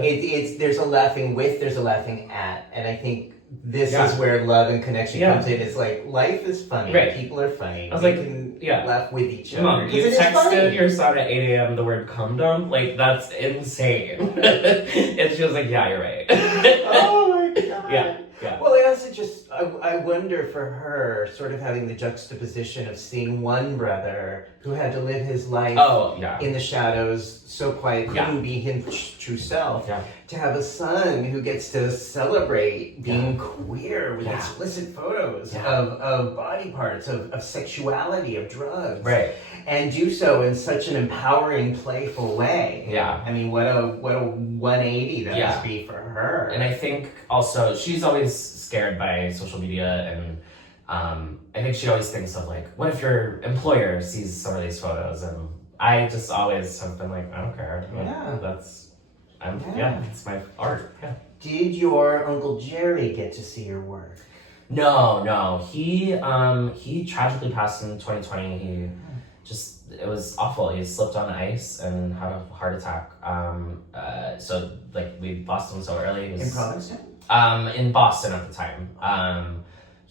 There's a laughing with, there's a laughing at. And I think this is where love and connection comes in. It's like, life is funny. Right. People are funny. I was we like, can laugh with each other. Mom, you texted your son at 8 a.m. the word cumdump? Like, that's insane. And she was like, yeah, you're right. Oh my god. Yeah. Well, I also I wonder for her, sort of having the juxtaposition of seeing one brother who had to live his life in the shadows, so quiet, couldn't be his true self, to have a son who gets to celebrate being queer with explicit photos of body parts, of sexuality, of drugs. Right. And do so in such an empowering, playful way. Yeah. I mean, what a 180 that must be for her. And I think also she's always scared by social media, and I think she always thinks of like, what if your employer sees some of these photos? And I just always have been like, I don't care. It's my art. Yeah. Did your Uncle Jerry get to see your work? No. He tragically passed in 2020. It was awful. He slipped on ice and had a heart attack. So like we lost him so early. He was in Provincetown? In Boston at the time.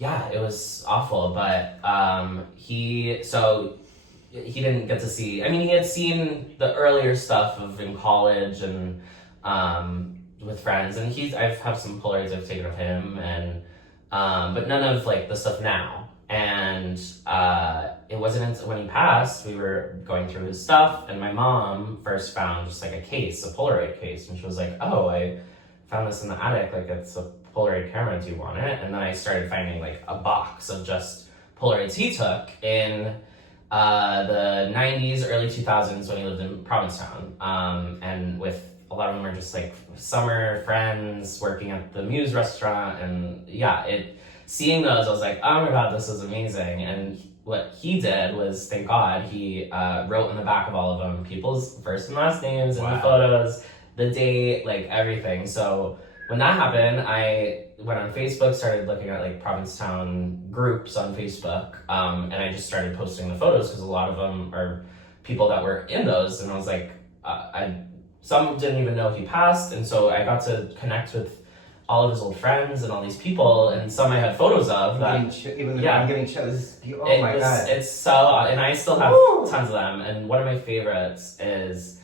It was awful. But he didn't get to see. I mean, he had seen the earlier stuff of in college and with friends, and I have some Polaroids I've taken of him, and but none of like the stuff now. And it wasn't until when he passed, we were going through his stuff, and my mom first found just like a Polaroid case, and she was like, oh, I found this in the attic, like it's a Polaroid camera, do you want it? And then I started finding like a box of just Polaroids he took in the 90s, early 2000s when he lived in Provincetown, and with a lot of them are just like summer friends working at the Muse restaurant, and seeing those, I was like, oh my god, this is amazing. And what he did was, thank God, he wrote in the back of all of them people's first and last names and the photos, the date, like everything. So when that happened, I went on Facebook, started looking at like Provincetown groups on Facebook, and I just started posting the photos because a lot of them are people that were in those. And I was like, some didn't even know he passed, and so I got to connect with all of his old friends and all these people, and some I had photos of. I'm getting chills. Oh my god! It's so, and I still have tons of them. And one of my favorites is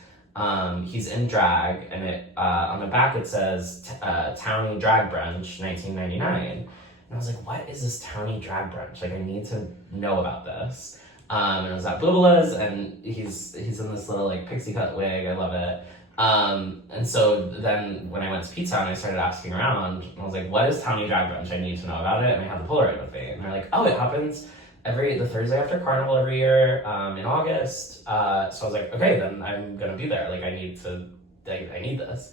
he's in drag, and it on the back it says Townie Drag Brunch 1999. And I was like, what is this Townie Drag Brunch? Like, I need to know about this. And it was at Bubala's, and he's in this little like pixie cut wig. I love it. And so then when I went to Pizza and I started asking around, I was like, what is Townie Drag Brunch? I need to know about it. And I had the Polaroid with me. And they're like, oh, it happens the Thursday after Carnival every year in August. So I was like, okay, then I'm going to be there. Like, I need this.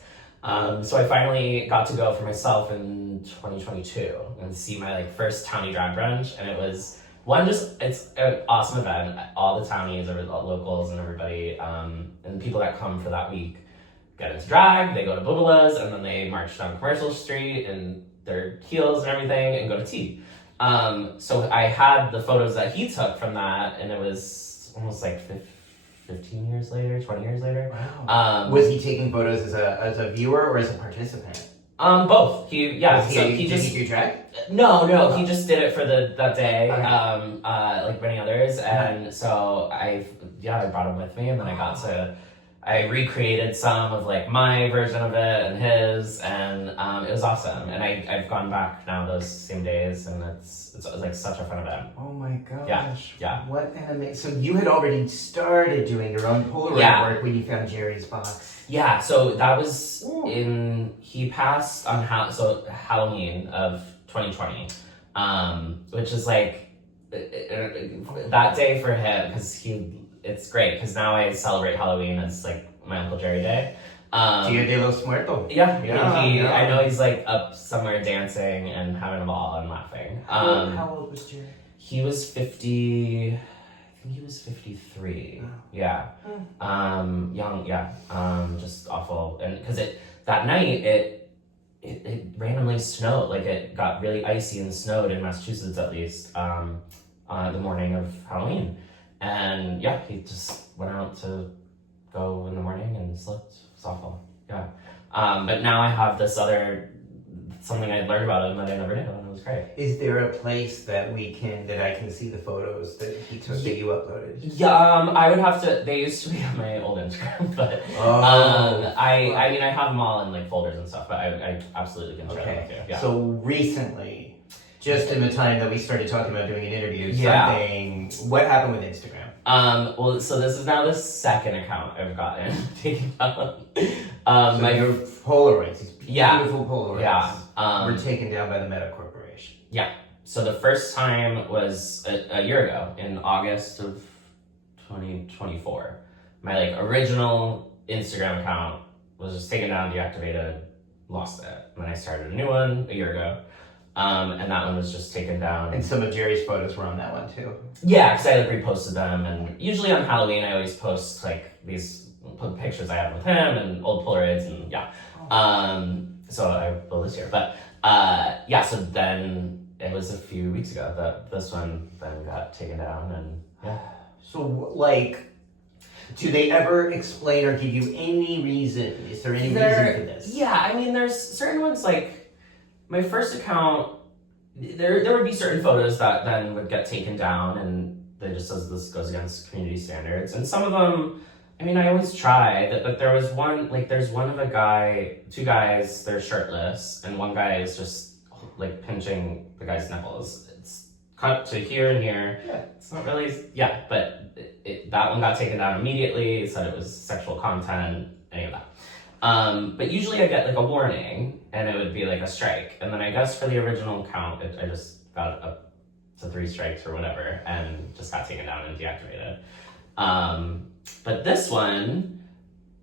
So I finally got to go for myself in 2022 and see my like first Townie Drag Brunch. And it was it's an awesome event. All the townies, the locals and everybody, and people that come for that week get into drag, they go to Bubala's, and then they march down Commercial Street in their heels and everything and go to tea. So I had the photos that he took from that, and it was almost like 15 years later, 20 years later. Wow. Was he taking photos as a viewer or as a participant? Both. Did he do drag? No, he just did it for that day, Okay. like many others, and so I brought him with me, and then I recreated some of like my version of it and his, and it was awesome. And I've gone back now those same days, and it's like such a fun event. Oh my gosh! Yeah. What an amazing! So you had already started doing your own Polaroid work when you found Jerry's box. Yeah, so that was he passed on Halloween of 2020, which is like that day for him, because it's great because now I celebrate Halloween as like my Uncle Jerry Day. Dia de los Muertos. Yeah. I know he's like up somewhere dancing and having a ball and laughing. How old was Jerry? He was 50. I think he was 53. Oh. Yeah. Young. Yeah. Just awful. And because that night it randomly snowed. Like it got really icy and snowed in Massachusetts at least. The morning of Halloween. And yeah, he just went out to go in the morning and slept. It's awful. Yeah. But now I have this something I learned about him that I never knew, and it was great. Is there a place that I can see the photos that he took that you uploaded? Yeah, I would have to. They used to be on my old Instagram, but I mean I have them all in like folders and stuff, but I absolutely can share them with you. Yeah. So recently, just in the time that we started talking about doing an interview, what happened with Instagram? Well, so this is now the second account I've gotten taken down. Your Polaroids, these beautiful Polaroids, were taken down by the Meta Corporation. Yeah. So the first time was a year ago, in August of 2024. My like original Instagram account was just taken down, deactivated, lost it. And then I started a new one a year ago. And that one was just taken down. And some of Jerry's photos were on that one too. Yeah, because I like reposted them, and usually on Halloween I always post like these pictures I have with him and old Polaroids, and so I will this year. But so then it was a few weeks ago that this one then got taken down, and yeah. So like, do they ever explain or give you any reason? Is there any reason for this? Yeah, I mean, there's certain ones like. My first account, there would be certain photos that then would get taken down, and they just says this goes against community standards. And some of them, I mean, I always try, but there was one, like there's one of two guys, they're shirtless, and one guy is just like pinching the guy's nipples. It's cut to here and here. Yeah. It's not really, but that one got taken down immediately. It said it was sexual content, any of that. But usually I get like a warning, and it would be like a strike. And then I guess for the original account, I just got up to 3 strikes or whatever, and just got taken down and deactivated. But this one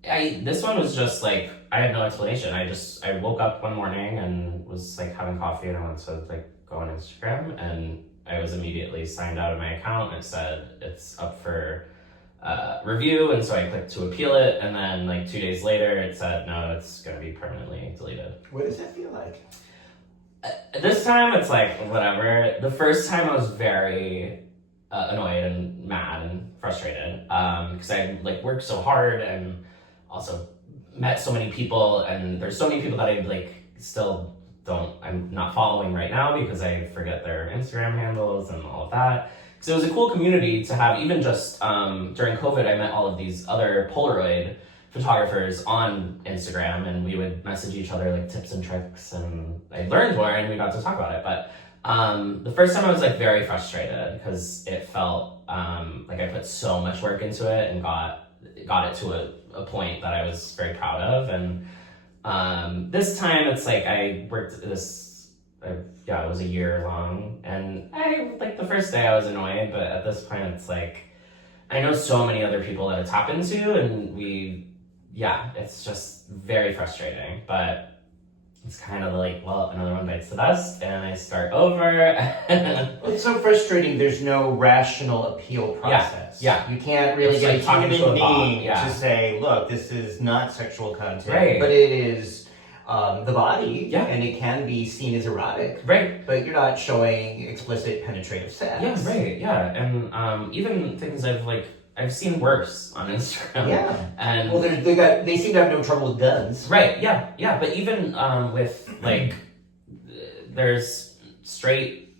was just like, I had no explanation. I woke up one morning and was like having coffee, and I wanted to like go on Instagram, and I was immediately signed out of my account, and it said it's up for review, and so I clicked to appeal it, and then like 2 days later it said no, it's going to be permanently deleted. What does that feel like? This time it's like whatever. The first time I was very annoyed and mad and frustrated because I like worked so hard and also met so many people, and there's so many people that I like still I'm not following right now because I forget their Instagram handles and all of that. So it was a cool community to have. Even just during COVID, I met all of these other Polaroid photographers on Instagram, and we would message each other like tips and tricks, and I learned more and we got to talk about it. But the first time I was like very frustrated because it felt like I put so much work into it and got it to a point that I was very proud of. And this time it's like I worked this, it was a year long, and I like the first day I was annoyed, but at this point it's like I know so many other people that it's happened to, and it's just very frustrating. But it's kind of like, well, another one bites the dust, and I start over. It's so frustrating. There's no rational appeal process. Yeah. You can't really get like a human being yeah. to say, look, this is not sexual content, right. but it is the body, yeah. and it can be seen as erotic. Right. But you're not showing explicit penetrative sex. Yeah, right, yeah. And even things I've seen worse on Instagram. Yeah. And well, they seem to have no trouble with guns. Right. Yeah. But even with like, there's straight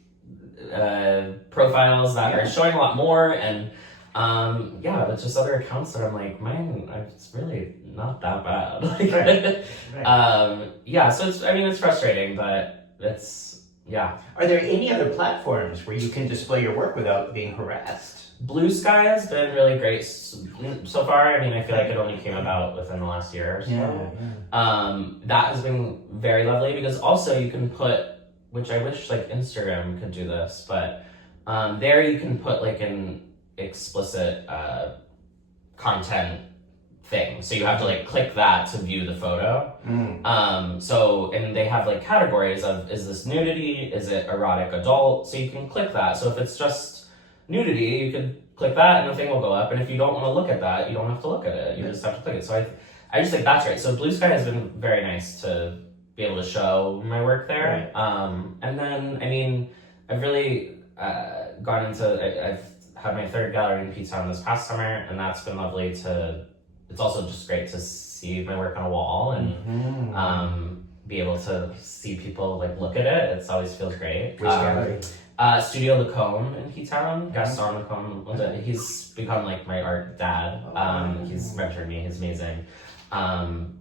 profiles that are showing a lot more, and but just other accounts that I'm like, mine, it's really not that bad. Right. So it's frustrating, but it's Are there any other platforms where you can display your work without being harassed? Blue Sky has been really great so far. I mean, I feel like it only came about within the last year or so. Yeah. That has been very lovely because also you can put, which I wish like Instagram could do this, but there you can put like an explicit content thing. So you have to like click that to view the photo. And they have like categories of, is this nudity? Is it erotic adult? So you can click that. So if it's just nudity, you can click that and the thing will go up. And if you don't want to look at that, you don't have to look at it. You just have to click it. So I just think that's right. So Blue Sky has been very nice to be able to show my work there. Right. And then, I mean, I've really gone into, I've had my third gallery in P-Town this past summer, and that's been lovely it's also just great to see my work on a wall and be able to see people like look at it. It always feels great. Which gallery? Studio Lacombe in P-Town. Gaston Lacombe. He's become like my art dad. He's mentored me. He's amazing. And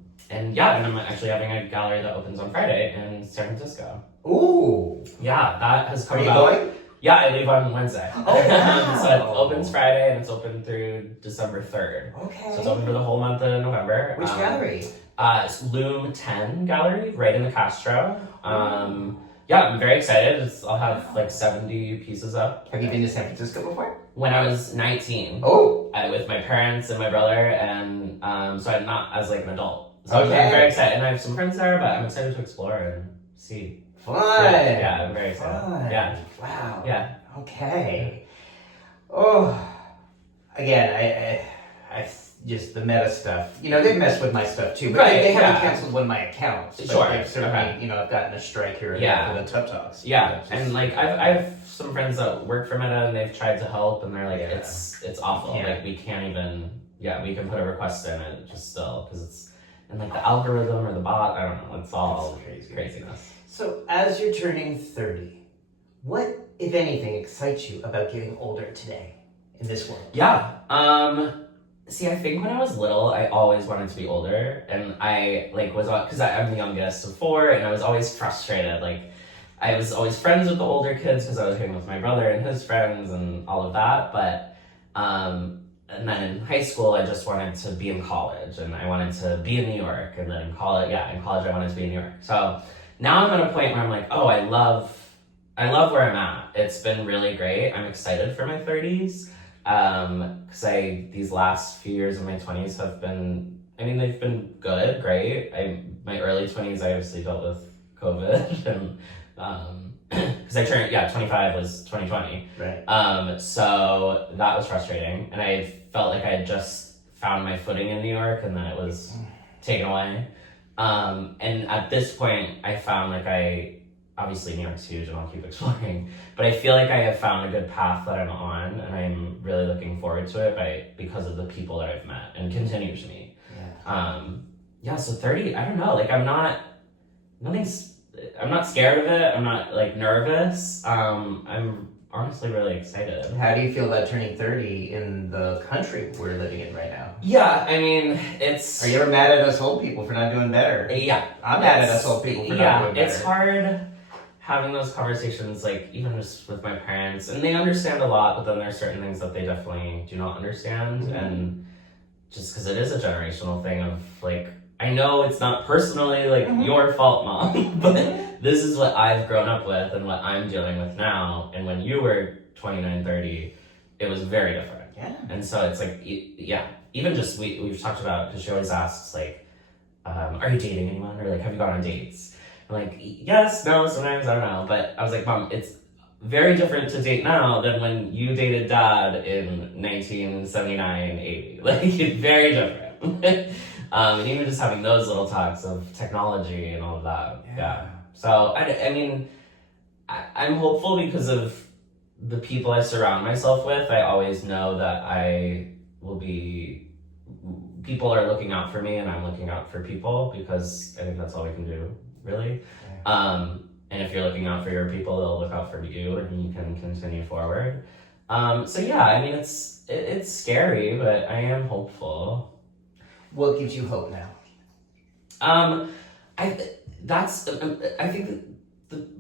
I'm actually having a gallery that opens on Friday in San Francisco. Ooh. Yeah, that has come about. Are you going? Yeah, I leave on Wednesday. Oh, wow. So it opens Friday and it's open through December 3rd. Okay. So it's open for the whole month of November. Which gallery? It's Loom 10 Gallery, right in the Castro. I'm very excited. I'll have like 70 pieces up. Have you been to San Francisco before? When I was 19. Oh. With my parents and my brother, and so I'm not as like an adult. So okay. I'm very excited. And I have some friends there, but I'm excited to explore and see. Fun. Yeah, I'm very excited. Fun. Yeah. Wow. Yeah. Okay. Oh. Again, I just the meta stuff. They've messed with my stuff too, but they haven't canceled one of my accounts. But sure. They've certainly, I've gotten a strike here and there for the Tub Talks. Yeah. And like I have some friends that work for Meta and they've tried to help and they're like, it's awful. Like we can't even. We can put a request in it just still because it's and like the algorithm or the bot. I don't know. It's all craziness. So as you're turning 30, what, if anything, excites you about getting older today in this world? See, I think when I was little, I always wanted to be older, and I was because I'm the youngest of 4, and I was always frustrated. Like, I was always friends with the older kids because I was hanging with my brother and his friends and all of that. But and then in high school, I just wanted to be in college, and I wanted to be in New York, and then in college I wanted to be in New York. So now I'm at a point where I'm like, oh, I love where I'm at. It's been really great. I'm excited for my 30s. Because these last few years of my 20s have been, they've been good, great. My early 20s, I obviously dealt with COVID, and because I turned 25 was 2020. Right. So that was frustrating, and I felt like I had just found my footing in New York, and then it was taken away. And at this point, I found obviously New York's huge and I'll keep exploring, but I feel like I have found a good path that I'm on, and I'm really looking forward to it because of the people that I've met and continue to meet. yeah, so 30, I don't know, like I'm not scared of it. I'm not like nervous. I'm honestly really excited. How do you feel about turning 30 in the country we're living in right now? Yeah, I mean, it's... Are you ever mad at us old people for not doing better? Yeah. I'm mad at us old people for not doing better. It's hard having those conversations, like, even just with my parents. And they understand a lot, but then there's certain things that they definitely do not understand. Mm-hmm. And just because it is a generational thing of, like, I know it's not personally, like, mm-hmm. your fault, Mom, but this is what I've grown up with and what I'm dealing with now. And when you were 29, 30, it was very different. Yeah. And so it's like, yeah, even just, we've talked about, because she always asks, like, are you dating anyone? Or, like, have you gone on dates? I'm like, yes, no, sometimes, I don't know. But I was like, Mom, it's very different to date now than when you dated Dad in 1979, 80. Like, it's very different. And even just having those little talks of technology and all of that. Yeah. So, I mean, I'm hopeful because of the people I surround myself with. I always know that I will be... People are looking out for me and I'm looking out for people because I think that's all we can do, really. Yeah. And if you're looking out for your people, they'll look out for you and you can continue forward. So, yeah, I mean, it's scary, but I am hopeful. What gives you hope now? I think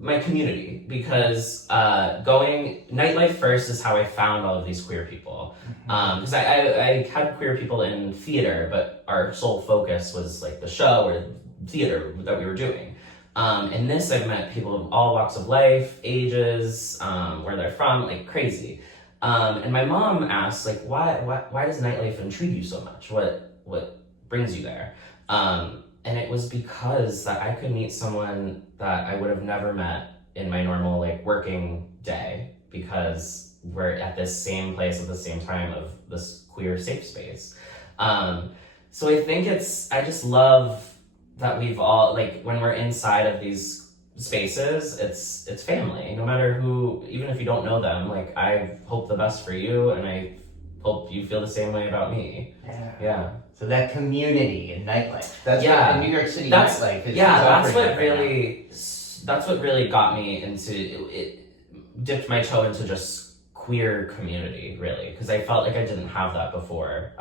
my community, because going nightlife first is how I found all of these queer people. Because I had queer people in theater, but our sole focus was like the show or theater that we were doing. In this, I've met people of all walks of life, ages, where they're from, like crazy. And my mom asked, like, why does nightlife intrigue you so much? What brings you there? And it was because that I could meet someone that I would have never met in my normal, like, working day because we're at this same place at the same time of this queer safe space. So I think I just love that we've all, like, when we're inside of these spaces, it's family. No matter who, even if you don't know them, like, I hope the best for you and I hope you feel the same way about me. Yeah. So that community in nightlife, that's what in New York City nightlife is. Yeah, that's what really got me into it. Dipped my toe into just queer community, really, because I felt like I didn't have that before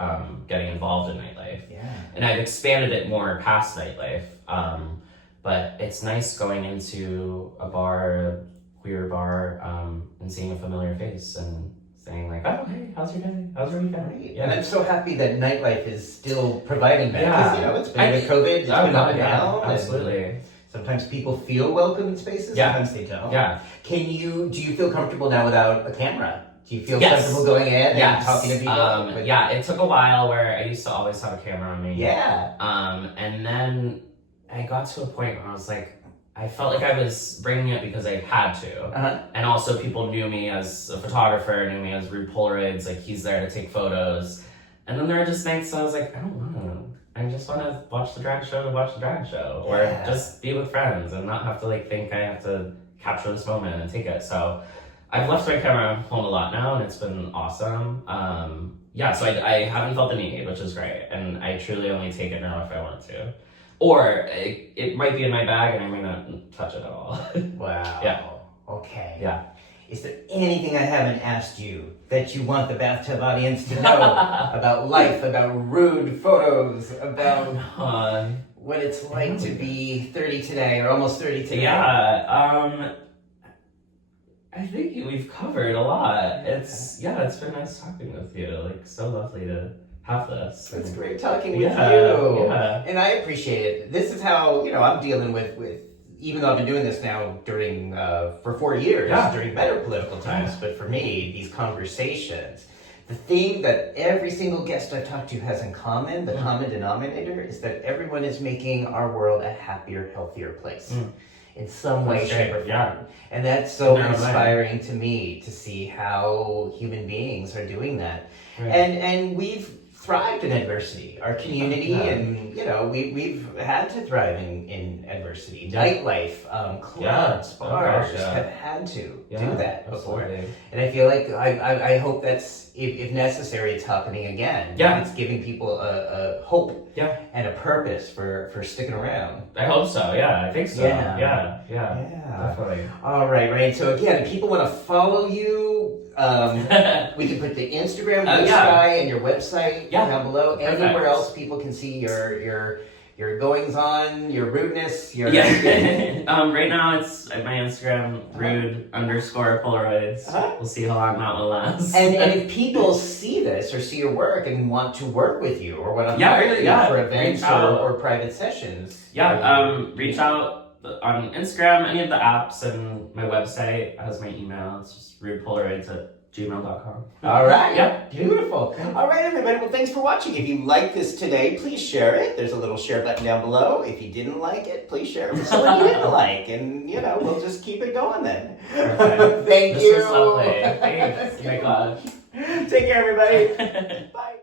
getting involved in nightlife. Yeah. And I've expanded it more past nightlife. But it's nice going into a queer bar, and seeing a familiar face and saying like, oh, hey, how's your day? How's your weekend? Right. Yeah. And I'm so happy that nightlife is still providing that. Because, it's been with COVID, it's been up and down. Absolutely. Sometimes people feel welcome in spaces, sometimes they don't. Yeah. Do you feel comfortable now without a camera? Do you feel comfortable going in and talking to people? It took a while where I used to always have a camera on me. Yeah. And then I got to a point where I was like, I felt like I was bringing it because I had to. Uh-huh. And also people knew me as a photographer, knew me as Rudepolaroids, like he's there to take photos. And then there were just nights I was like, I don't want to. I just want to watch the drag show or just be with friends and not have to like think I have to capture this moment and take it. So I've left my camera home a lot now and it's been awesome. So I haven't felt the need, which is great. And I truly only take it now if I want to. Or it might be in my bag and I may not touch it at all. Wow. Yeah. Okay. Yeah. Is there anything I haven't asked you that you want the bathtub audience to know about life, about rude photos, about what it's like to be 30 today or almost 30 today? Yeah. I think we've covered a lot. It's been nice talking with you. Like, so lovely to have this. It's great talking with you. Yeah. And I appreciate it. This is how, I'm dealing with even though I've been doing this now for 4 years, during better political times, but for me, these conversations, the thing that every single guest I've talked to has in common, the common denominator, is that everyone is making our world a happier, healthier place. In some way, shape, or form. And that's so inspiring to me to see how human beings are doing that. Right. And we've thrived in adversity. Our community and, you know, we've had to thrive in adversity. Nightlife, clubs, bars have had to do that before. Absolutely. And I feel like I hope that's, if necessary, it's happening again. Yeah. It's giving people a hope Yeah. and a purpose for sticking around. I hope so. Yeah, I think so. Yeah. Yeah. Definitely. All right. So again, if people want to follow you, we can put the Instagram guy and your website down below. Perfect. Anywhere else people can see your goings on, your rudeness, your Right now it's my Instagram rude_Polaroids. We'll see how long that will last. And if people see this or see your work and want to work with you or want to hire you for events or private sessions, reach out on Instagram, any of the apps, and my website has my email. It's just rudepolaroids@gmail.com. All right. Yeah. Beautiful. All right, everybody. Well, thanks for watching. If you liked this today, please share it. There's a little share button down below. If you didn't like it, please share it with someone you didn't like. And, you know, we'll just keep it going then. Perfect. Thank you. This was lovely. Thanks. Oh my gosh. Take care, everybody. Bye.